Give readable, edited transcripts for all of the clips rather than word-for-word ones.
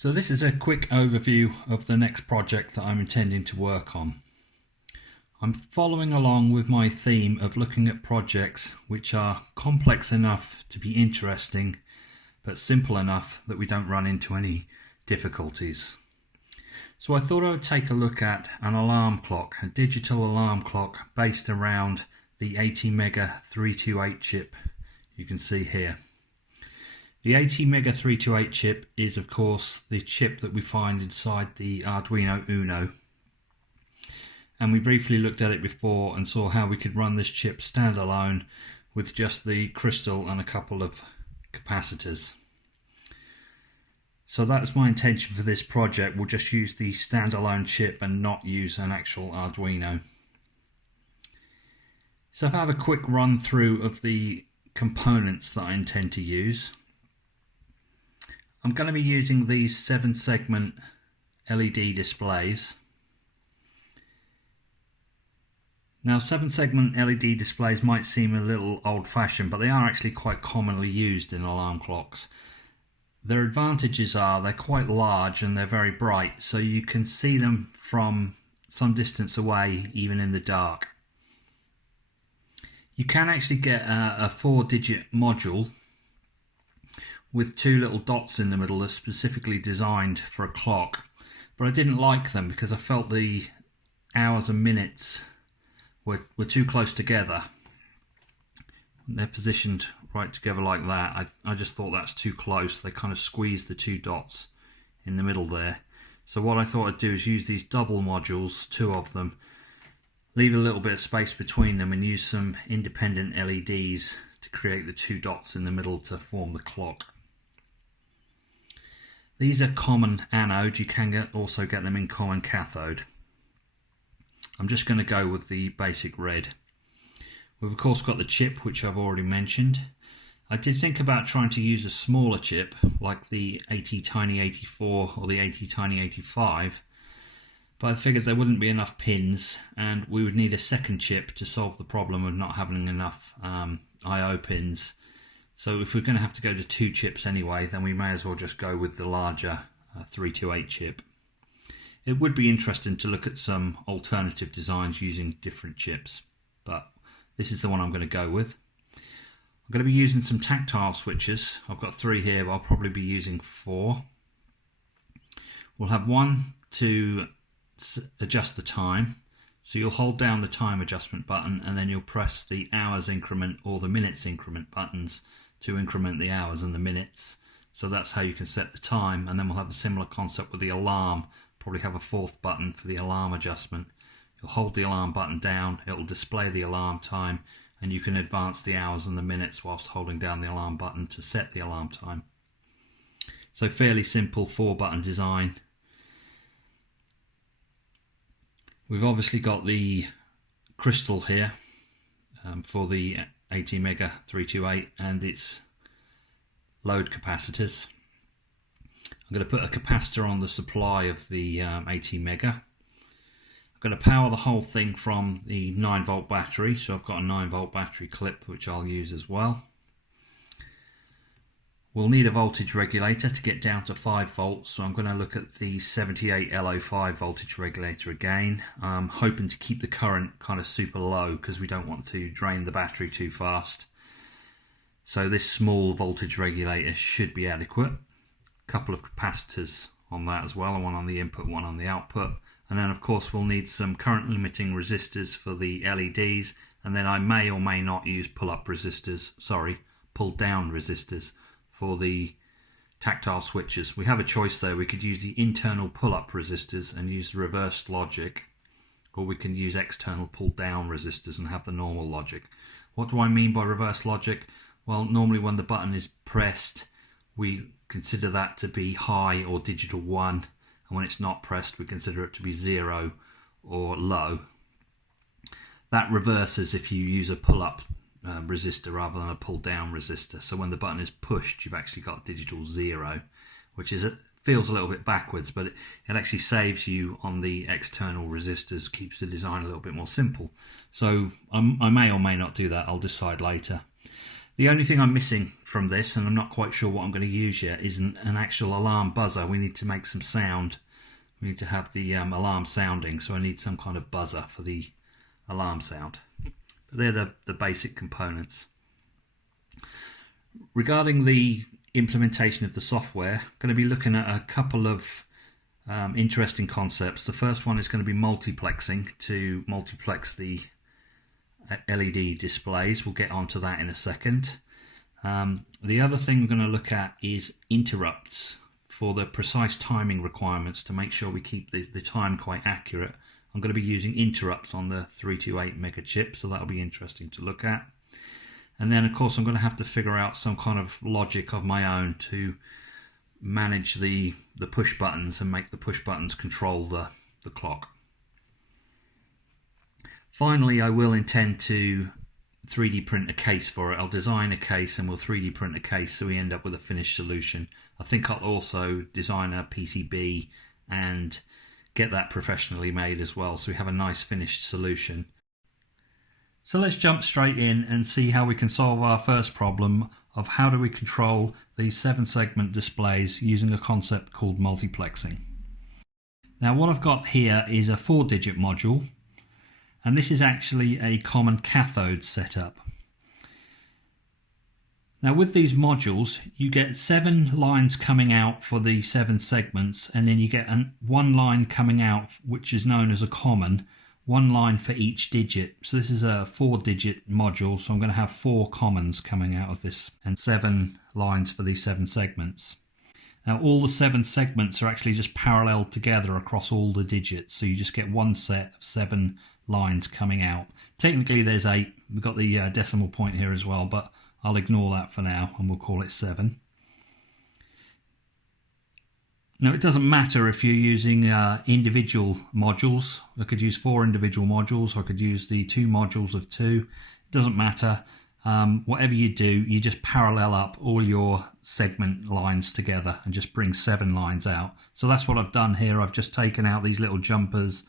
So this is a quick overview of the next project that I'm intending to work on. I'm following along with my theme of looking at projects which are complex enough to be interesting but simple enough that we don't run into any difficulties. So I thought I would take a look at an alarm clock, a digital alarm clock based around the ATmega 328 chip you can see here. The ATmega 328 chip is of course the chip that we find inside the Arduino Uno, and we briefly looked at it before and saw how we could run this chip standalone with just the crystal and a couple of capacitors. So that's my intention for this project. We'll just use the standalone chip and not use an actual Arduino. So if I have a quick run through of the components that I intend to use, I'm going to be using these 7-segment LED displays. Now 7-segment LED displays might seem a little old-fashioned, but they are actually quite commonly used in alarm clocks. Their advantages are they're quite large and they're very bright, so you can see them from some distance away, even in the dark. You can actually get a 4-digit module with 2 little dots in the middle that's specifically designed for a clock, but I didn't like them because I felt the hours and minutes were too close together. They're positioned right together like that. I just thought that's too close. They kind of squeeze the 2 dots in the middle there. So what I thought I'd do is use these double modules, 2 of them, leave a little bit of space between them and use some independent LEDs to create the 2 dots in the middle to form the clock. These are common anode. You can also get them in common cathode. I'm just going to go with the basic red. We've of course got the chip, which I've already mentioned. I did think about trying to use a smaller chip like the ATtiny84 or the ATtiny85, but I figured there wouldn't be enough pins and we would need a second chip to solve the problem of not having enough I/O pins. So if we're going to have to go to 2 chips anyway, then we may as well just go with the larger 328 chip. It would be interesting to look at some alternative designs using different chips, but this is the one I'm going to go with. I'm going to be using some tactile switches. I've got 3 here, but I'll probably be using 4. We'll have one to adjust the time. So you'll hold down the time adjustment button and then you'll press the hours increment or the minutes increment buttons to increment the hours and the minutes. So that's how you can set the time, and then we'll have a similar concept with the alarm. Probably have a 4th button for the alarm adjustment. You'll hold the alarm button down, it will display the alarm time, and you can advance the hours and the minutes whilst holding down the alarm button to set the alarm time. So fairly simple 4-button design. We've obviously got the crystal here for the ATmega 328 and its load capacitors. I'm going to put a capacitor on the supply of the ATmega. I'm going to power the whole thing from the 9-volt battery, so I've got a 9-volt battery clip which I'll use as well. We'll need a voltage regulator to get down to 5 volts, so I'm going to look at the 78L05 voltage regulator again. I'm hoping to keep the current kind of super low because we don't want to drain the battery too fast. So this small voltage regulator should be adequate. A couple of capacitors on that as well, one on the input, one on the output. And then of course we'll need some current limiting resistors for the LEDs, and then I may or may not use pull down resistors for the tactile switches. We have a choice there. We could use the internal pull-up resistors and use reversed logic, or we can use external pull-down resistors and have the normal logic. What do I mean by reverse logic? Well, normally when the button is pressed, we consider that to be high or digital 1, and when it's not pressed, we consider it to be 0 or low. That reverses if you use a pull-up resistor rather than a pull-down resistor. So when the button is pushed, you've actually got digital 0, which feels a little bit backwards, but it actually saves you on the external resistors, keeps the design a little bit more simple. So I may or may not do that. I'll decide later. The only thing I'm missing from this, and I'm not quite sure what I'm going to use yet, is an actual alarm buzzer. We need to make some sound. We need to have the alarm sounding, so I need some kind of buzzer for the alarm sound. But they're the basic components. Regarding the implementation of the software, I'm going to be looking at a couple of interesting concepts. The first one is going to be multiplexing, to multiplex the LED displays. We'll get onto that in a second. The other thing we're going to look at is interrupts for the precise timing requirements to make sure we keep the time quite accurate. I'm going to be using interrupts on the 328 mega chip, so that'll be interesting to look at. And then of course I'm going to have to figure out some kind of logic of my own to manage the push buttons and make the push buttons control the clock. Finally, I will intend to 3D print a case for it. I'll design a case and we'll 3D print a case so we end up with a finished solution. I think I'll also design a PCB and get that professionally made as well, so we have a nice finished solution. So let's jump straight in and see how we can solve our first problem of how do we control these 7-segment displays using a concept called multiplexing. Now what I've got here is a 4-digit module, and this is actually a common cathode setup. Now with these modules you get 7 lines coming out for the 7 segments, and then you get one line coming out which is known as a common, 1 line for each digit. So this is a 4-digit module, so I'm going to have 4 commons coming out of this and 7 lines for these 7 segments. Now all the 7 segments are actually just parallel together across all the digits, so you just get one set of 7 lines coming out. Technically there's 8, we've got the decimal point here as well, but I'll ignore that for now and we'll call it 7. Now it doesn't matter if you're using individual modules. I could use 4 individual modules, or I could use the 2 modules of 2. It doesn't matter. Whatever you do, you just parallel up all your segment lines together and just bring 7 lines out. So that's what I've done here. I've just taken out these little jumpers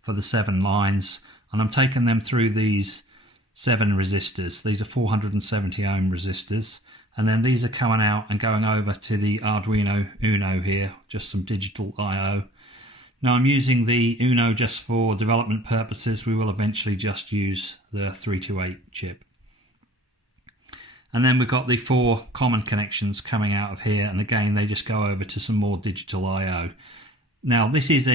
for the 7 lines, and I'm taking them through these 7 resistors. These are 470 ohm resistors, and then these are coming out and going over to the Arduino Uno here, just some digital I/O. Now I'm using the Uno just for development purposes. We will eventually just use the 328 chip. And then we've got the 4 common connections coming out of here, and again they just go over to some more digital I/O. Now this is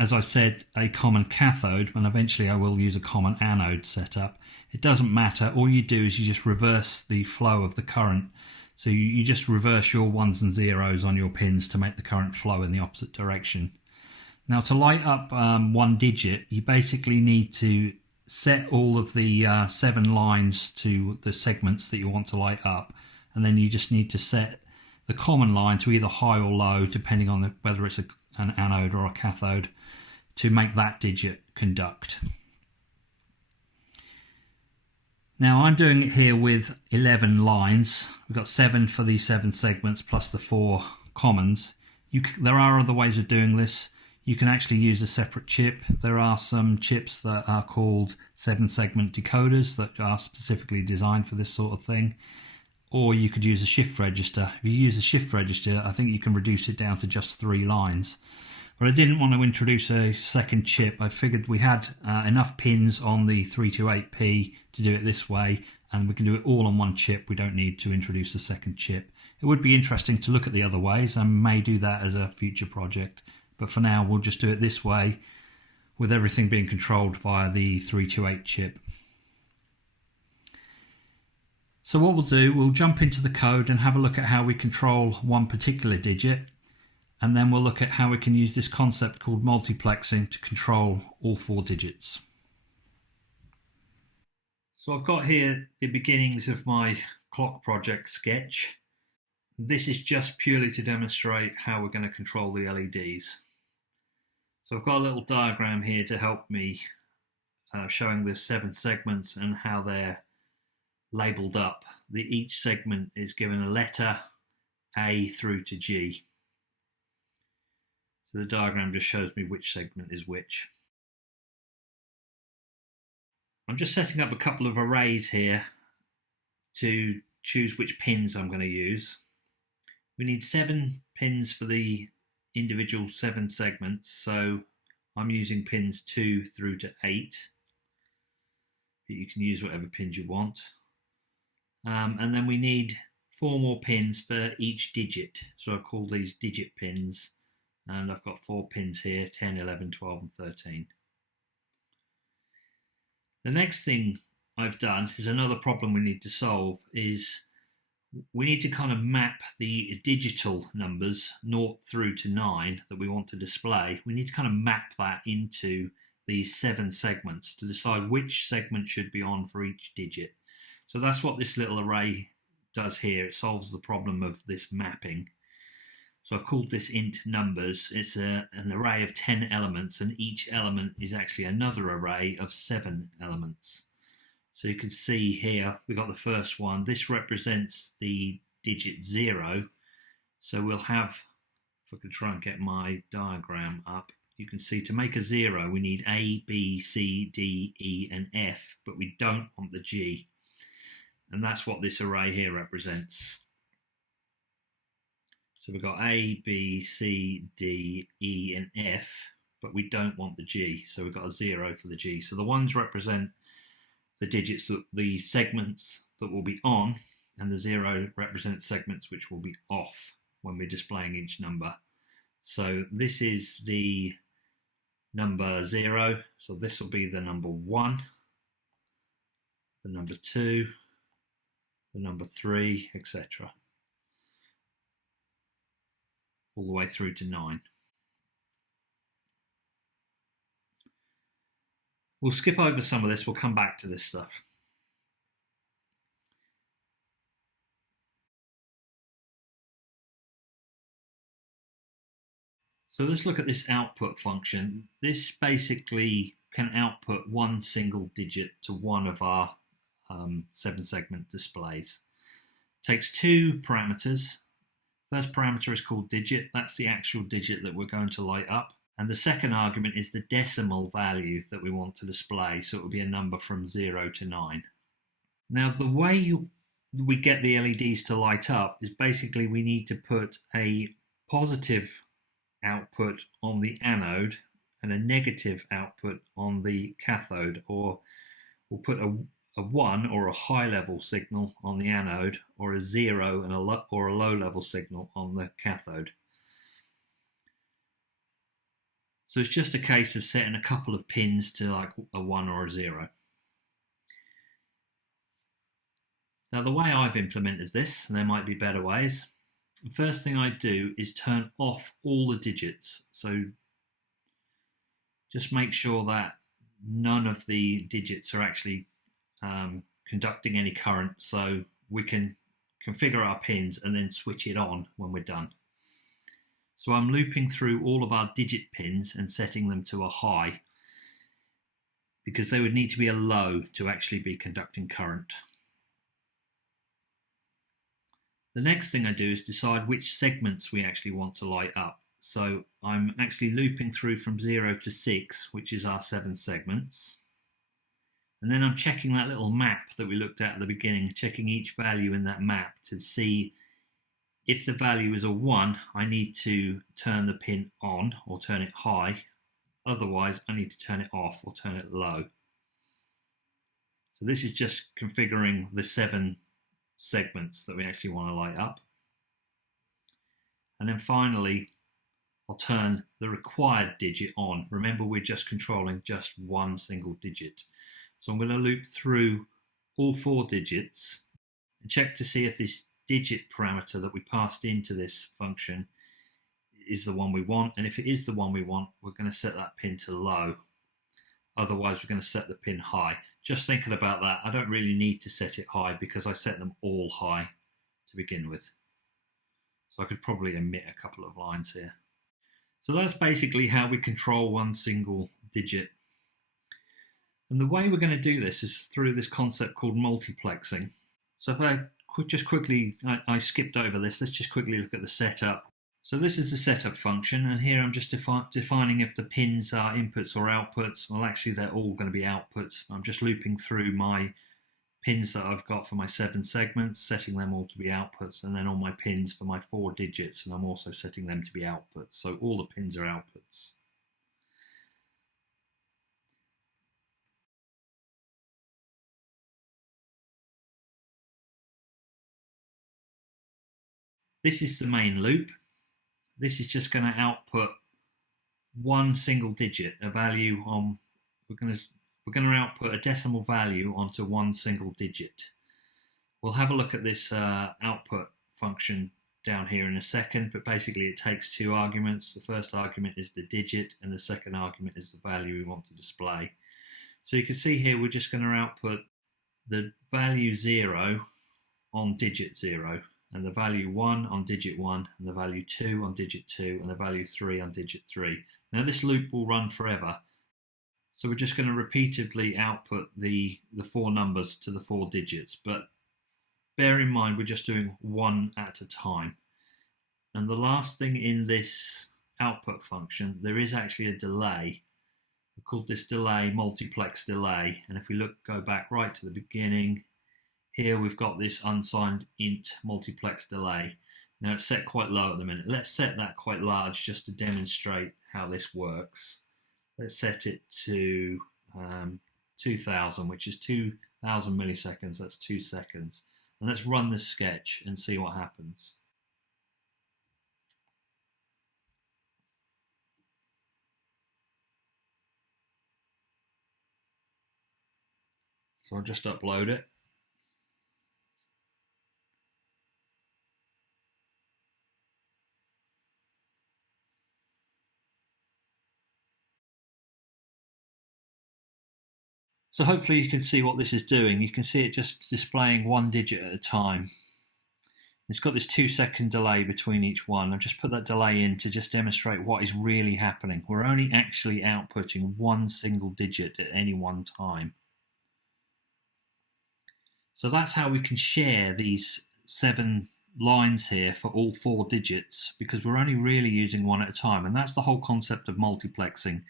as I said, a common cathode, and eventually I will use a common anode setup. It doesn't matter. All you do is you just reverse the flow of the current. So you just reverse your 1s and 0s on your pins to make the current flow in the opposite direction. Now to light up 1 digit, you basically need to set all of the 7 lines to the segments that you want to light up, and then you just need to set the common line to either high or low, depending on whether it's an anode or a cathode, to make that digit conduct. Now I'm doing it here with 11 lines. We've got 7 for these 7 segments plus the 4 commons. There are other ways of doing this. You can actually use a separate chip. There are some chips that are called 7-segment decoders that are specifically designed for this sort of thing. Or you could use a shift register. If you use a shift register, I think you can reduce it down to just 3 lines. But I didn't want to introduce a second chip. I figured we had enough pins on the 328P to do it this way, and we can do it all on one chip. We don't need to introduce a second chip. It would be interesting to look at the other ways. I may do that as a future project, but for now we'll just do it this way, with everything being controlled via the 328 chip. So what we'll do, we'll jump into the code and have a look at how we control one particular digit, and then we'll look at how we can use this concept called multiplexing to control all 4 digits. So I've got here the beginnings of my clock project sketch. This is just purely to demonstrate how we're going to control the LEDs. So I've got a little diagram here to help me showing the 7 segments and how they're labelled up. Each segment is given a letter A through to G. So the diagram just shows me which segment is which. I'm just setting up a couple of arrays here to choose which pins I'm going to use. We need 7 pins for the individual 7 segments, so I'm using pins 2 through to 8. But you can use whatever pins you want. And then we need 4 more pins for each digit. So I've called these digit pins, and I've got 4 pins here, 10, 11, 12 and 13. The next thing I've done is another problem we need to solve is we need to kind of map the digital numbers 0 through to 9 that we want to display. We need to kind of map that into these 7 segments to decide which segment should be on for each digit. So that's what this little array does here. It solves the problem of this mapping. So I've called this int numbers. It's an array of 10 elements, and each element is actually another array of 7 elements. So you can see here we've got the first one. This represents the digit 0. So we'll have, if I could try and get my diagram up, you can see to make a 0 we need A, B, C, D, E and F, but we don't want the G. And that's what this array here represents. So we've got A, B, C, D, E and F, but we don't want the G. So we've got a 0 for the G. So the ones represent the digits, the segments that will be on, and the 0 represents segments which will be off when we're displaying each number. So this is the number 0, so this will be the number 1, the number 2, the number 3, etc. all the way through to 9. We'll skip over some of this, we'll come back to this stuff. So let's look at this output function. This basically can output one single digit to one of our 7 segment displays. It takes 2 parameters. First parameter is called digit. That's the actual digit that we're going to light up. And the second argument is the decimal value that we want to display. So it will be a number from 0 to 9. Now the way we get the LEDs to light up is basically we need to put a positive output on the anode and a negative output on the cathode, or we'll put a 1 or a high level signal on the anode, or a 0 and a low level signal on the cathode. So it's just a case of setting a couple of pins to like a 1 or a 0. Now the way I've implemented this, and there might be better ways, the first thing I do is turn off all the digits. So just make sure that none of the digits are actually conducting any current, so we can configure our pins and then switch it on when we're done. So I'm looping through all of our digit pins and setting them to a high, because they would need to be a low to actually be conducting current. The next thing I do is decide which segments we actually want to light up. So I'm actually looping through from 0 to 6, which is our 7 segments. And then I'm checking that little map that we looked at the beginning, checking each value in that map to see if the value is a 1, I need to turn the pin on or turn it high. Otherwise, I need to turn it off or turn it low. So this is just configuring the 7 segments that we actually want to light up. And then finally, I'll turn the required digit on. Remember, we're just controlling just one single digit. So I'm going to loop through all 4 digits and check to see if this digit parameter that we passed into this function is the one we want. And if it is the one we want, we're going to set that pin to low. Otherwise, we're going to set the pin high. Just thinking about that, I don't really need to set it high because I set them all high to begin with. So I could probably omit a couple of lines here. So that's basically how we control one single digit. And the way we're going to do this is through this concept called multiplexing. So if I I skipped over this, let's just quickly look at the setup. So this is the setup function, and here I'm just defining if the pins are inputs or outputs. Well, actually they're all going to be outputs. I'm just looping through my pins that I've got for my 7 segments, setting them all to be outputs, and then all my pins for my 4 digits, and I'm also setting them to be outputs. So all the pins are outputs. This is the main loop. This is just going to output one single digit, a value on, we're going to output a decimal value onto one single digit. We'll have a look at this output function down here in a second, but basically it takes 2 arguments. The first argument is the digit and the second argument is the value we want to display. So you can see here we're just going to output the value 0 on digit 0, and the value 1 on digit 1, and the value 2 on digit 2, and the value 3 on digit 3. Now this loop will run forever, so we're just going to repeatedly output the 4 numbers to the 4 digits, but bear in mind we're just doing one at a time. And the last thing in this output function, there is actually a delay. We've called this delay multiplex delay, and if we go back right to the beginning, here we've got this unsigned int multiplex delay. Now it's set quite low at the minute. Let's set that quite large just to demonstrate how this works. Let's set it to 2000, which is 2000 milliseconds, that's 2 seconds. And let's run this sketch and see what happens. So I'll just upload it. So hopefully you can see what this is doing. You can see it just displaying one digit at a time. It's got this 2-second delay between each one. I've just put that delay in to just demonstrate what is really happening. We're only actually outputting one single digit at any one time. So that's how we can share these 7 lines here for all 4 digits, because we're only really using one at a time. And that's the whole concept of multiplexing.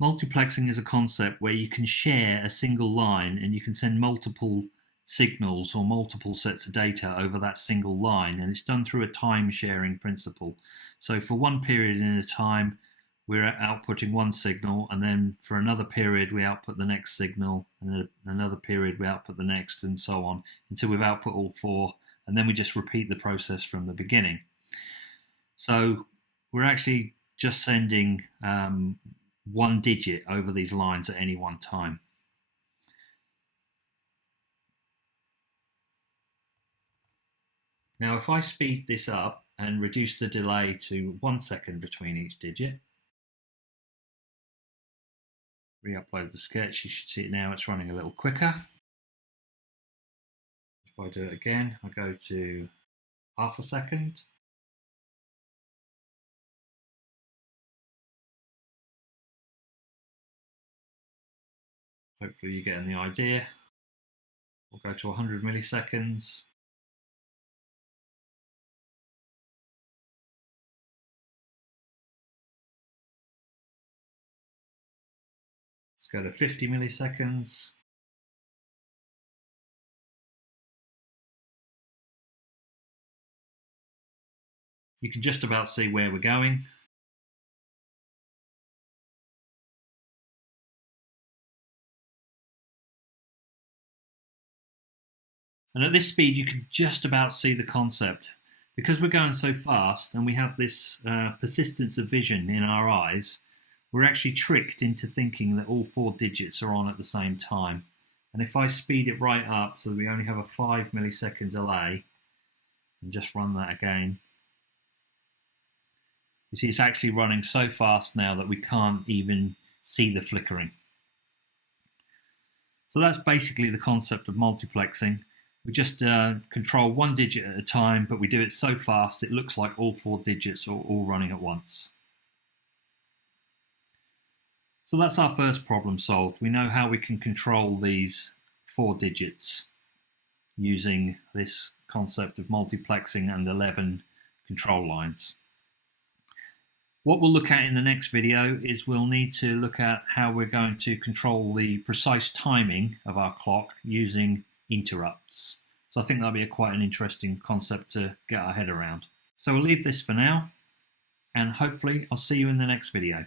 Multiplexing is a concept where you can share a single line and you can send multiple signals or multiple sets of data over that single line, and it's done through a time sharing principle. So for one period in a time we're outputting one signal, and then for another period we output the next signal, and another period we output the next, and so on until we've output all 4, and then we just repeat the process from the beginning. So we're actually just sending one digit over these lines at any one time. Now if I speed this up and reduce the delay to 1 second between each digit, re-upload the sketch, you should see it now, it's running a little quicker. If I do it again, I go to half a second. Hopefully you're getting the idea. We'll go to 100 milliseconds. Let's go to 50 milliseconds. You can just about see where we're going. And at this speed, you can just about see the concept. Because we're going so fast and we have this persistence of vision in our eyes, we're actually tricked into thinking that all 4 digits are on at the same time. And if I speed it right up so that we only have a 5 millisecond delay, and just run that again, you see it's actually running so fast now that we can't even see the flickering. So that's basically the concept of multiplexing. We just control one digit at a time, but we do it so fast it looks like all 4 digits are all running at once. So that's our first problem solved. We know how we can control these 4 digits using this concept of multiplexing and 11 control lines. What we'll look at in the next video is we'll need to look at how we're going to control the precise timing of our clock using interrupts. So I think that'll be quite an interesting concept to get our head around. So we'll leave this for now, and hopefully I'll see you in the next video.